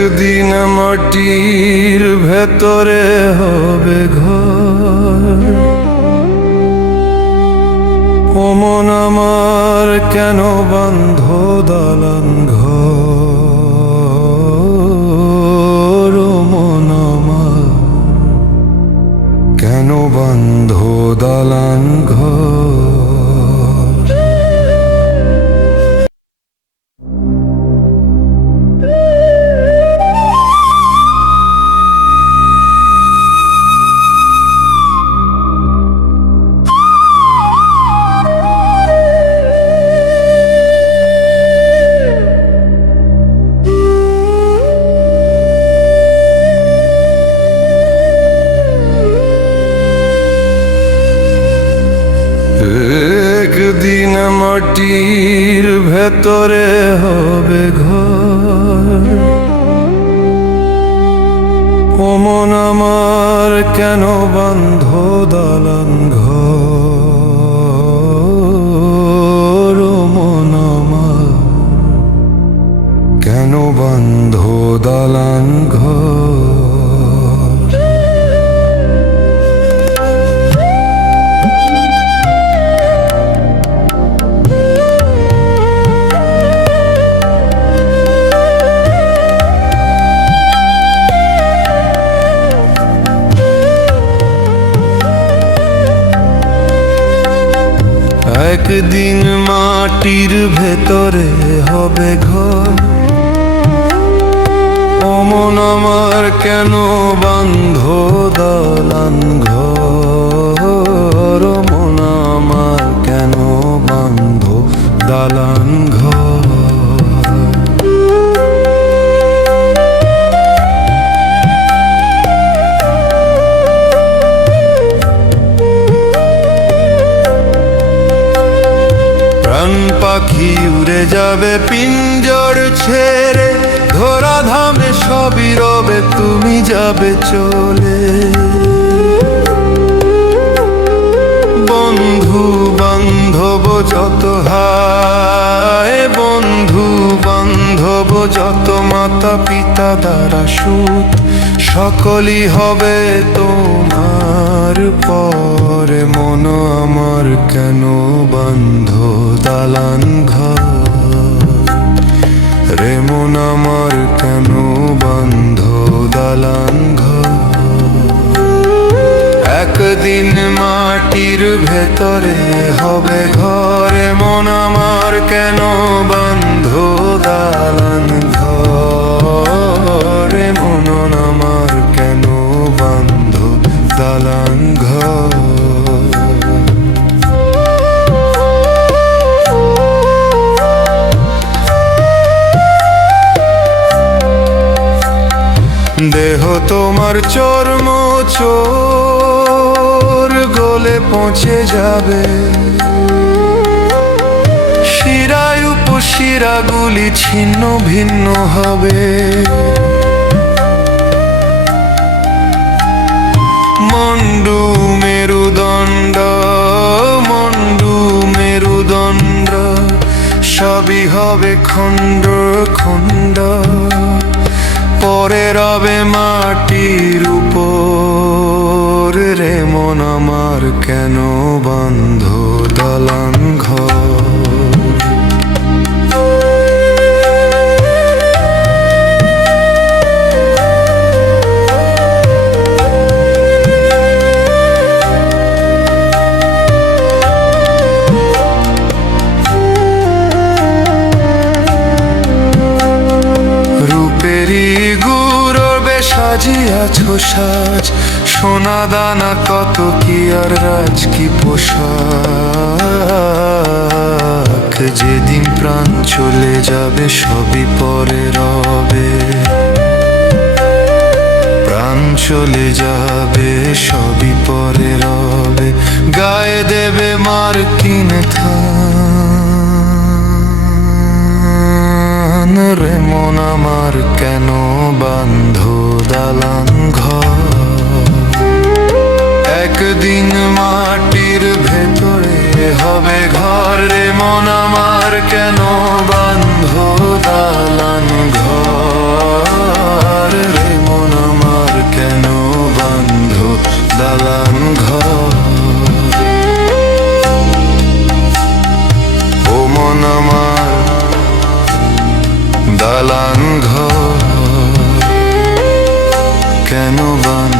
একদিন মাটির ভেতরে হবে ঘর। ও মন আমার কেন বাঁধ দালান ঘর। ও মন আমার কেন বাঁধ দালান ঘর। একদিন মাটির ভেতরে হবে ঘর। ও মন আমার কেন বাঁধ দালান ঘর। ও মন আমার কেন বাঁধ দালান ঘর। একদিন মাটির ভেতরে হবে ঘর। ও মন আমার কেন বাঁধ দালান ঘর। ও মন আমার কেন বাঁধ দালান ঘর। প্রাণ পাখি উড়ে যাবে পিঞ্জর ছেড়ে। ধরা ধামে সবই রবে, তুমি যাবে চলে। বন্ধু বান্ধব যত হায়, বন্ধু বান্ধব যত মাতা পিতা দ্বারা সুত, সকলই হবে তোমার পরে। মন আমার কেন বাঁধ দালান ঘর। রে মন আমার কেন বাঁধ দালান ঘর। একদিন মাটির ভেতরে হবে ঘর। মন আমার কেন বাঁধ দালান ঘর। মন আমার কেন বাঁধ দালান ঘর। দেহ তোমার চর্ম চোর গলে পৌঁছে যাবে। শিরায় উপশিরাগুলি ছিন্ন ভিন্ন হবে। মন্ডু মেরুদণ্ড, মন্ডু মেরুদণ্ড সবই হবে খণ্ড খণ্ড। পরে রবে মাটির উপর। রে মন আমার কেন বাঁধ দালান ঘর। সাজিয়াছ সাজ সোনা দানা কত কি আর রাজ কি পোশাক। যেদিন প্রাণ চলে যাবে সবই পরে রবে। প্রাণ চলে যাবে সবই পরে রবে। গায়ে দেবে মার্কিন থান। রে মন আমার কেন বাঁধ দালান ঘর। একদিন মাটির ভেতরে হবে ঘর। রে মন আমার কেন বাঁধ দালান ঘর। কেন বান্ধ